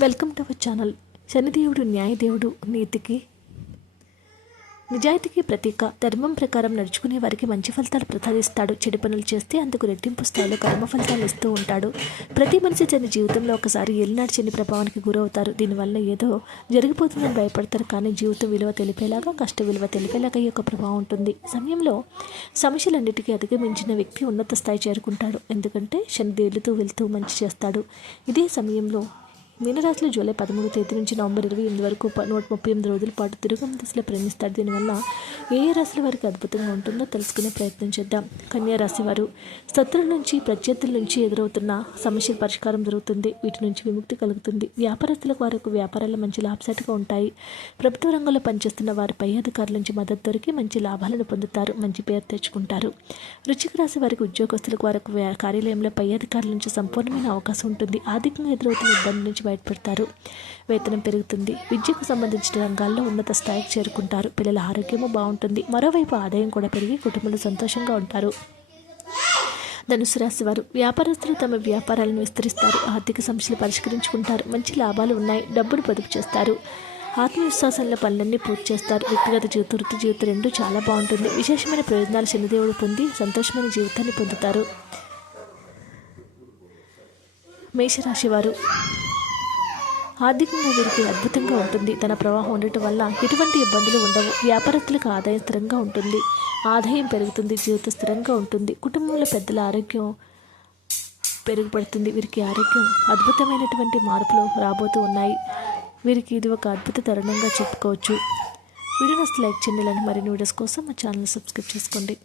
Welcome to our channel. శనిదేవుడు న్యాయదేవుడు నీతికి నిజాయితీకి ప్రతీక. ధర్మం ప్రకారం నడుచుకునే వారికి మంచి ఫలితాలు ప్రసాదిస్తాడు. చెడు పనులు చేస్తే అందుకు రెట్టింపు స్థాయిలో కర్మ ఫలితాలు ఇస్తూ ఉంటాడు. ప్రతి మనిషి తన జీవితంలో ఒకసారి ఏలినాటి చెని ప్రభావానికి గురవుతారు. దీనివల్ల ఏదో జరిగిపోతుందని భయపడతారు కానీ జీవితం విలువ తెలిపేలాగా కష్ట విలువ తెలిపేలాగా ఈ యొక్క ప్రభావం ఉంటుంది. సమయంలో సమస్యలన్నిటికీ అధిగమించిన వ్యక్తి ఉన్నత స్థాయి చేరుకుంటాడు. ఎందుకంటే శని దేలుతూ వెళ్తూ మంచి చేస్తాడు. ఇదే సమయంలో మీనరాశిలో జూలై పదమూడు తేదీ నుంచి నవంబర్ ఇరవై ఎనిమిది వరకు నూట ముప్పై ఎనిమిది రోజుల పాటు తిరుగం దశలో ప్రయాణిస్తాడు దీనివల్ల ఏ ఏ రాశుల వారికి అద్భుతంగా ఉంటుందో తెలుసుకునే ప్రయత్నం చేద్దాం. కన్యా రాశి వారు శత్రువుల నుంచి ప్రత్యర్థుల నుంచి ఎదురవుతున్న సమస్యల పరిష్కారం జరుగుతుంది. వీటి నుంచి విముక్తి కలుగుతుంది. వ్యాపారస్తులకు వారికి వ్యాపారాలు మంచి లాభసాటిగా ఉంటాయి. ప్రభుత్వ రంగంలో పనిచేస్తున్న వారి పై అధికారుల నుంచి మద్దతు దొరికి మంచి లాభాలను పొందుతారు. మంచి పేరు తెచ్చుకుంటారు. వృచ్చిక రాశి వారికి ఉద్యోగస్తులకు వారికి కార్యాలయంలో పై అధికారుల నుంచి సంపూర్ణమైన అవకాశం ఉంటుంది. ఆర్థికంగా ఎదురవుతున్న ఇబ్బంది నుంచి బయటపడతారు. వేతనం పెరుగుతుంది. విద్యకు సంబంధించిన రంగాల్లో ఉన్నత స్థాయికి చేరుకుంటారు. పిల్లల ఆరోగ్యము బాగుంటుంది. మరోవైపు ఆదాయం కూడా పెరిగి కుటుంబంలో సంతోషంగా ఉంటారు. ధనుసు రాశి వారు వ్యాపారస్తులు తమ వ్యాపారాలను విస్తరిస్తారు. ఆర్థిక సమస్యలు పరిష్కరించుకుంటారు. మంచి లాభాలు ఉన్నాయి. డబ్బులు పొదుపు చేస్తారు. ఆత్మవిశ్వాసంలో పనులన్నీ పూర్తి చేస్తారు. వ్యక్తిగత జీవితం వృత్తి జీవితం రెండు చాలా బాగుంటుంది. విశేషమైన ప్రయోజనాలు శనిదేవుడు పొంది సంతోషమైన జీవితాన్ని పొందుతారు. మేషరాశి వారు ఆర్థికంగా వీరికి అద్భుతంగా ఉంటుంది. తన ప్రవాహం ఉండటం వల్ల ఎటువంటి ఇబ్బందులు ఉండవు. వ్యాపారస్తులకు ఆదాయం స్థిరంగా ఉంటుంది. ఆదాయం పెరుగుతుంది. జీవితం స్థిరంగా ఉంటుంది. కుటుంబంలో పెద్దల ఆరోగ్యం పెరుగుపడుతుంది. వీరికి ఆరోగ్యం అద్భుతమైనటువంటి మార్పులు రాబోతూ ఉన్నాయి. వీరికి ఇది ఒక అద్భుత తరుణంగా చెప్పుకోవచ్చు. వీడియోస్ లైక్ చేయండి. మరిన్ని వీడియోస్ కోసం మా ఛానల్ సబ్స్క్రైబ్ చేసుకోండి.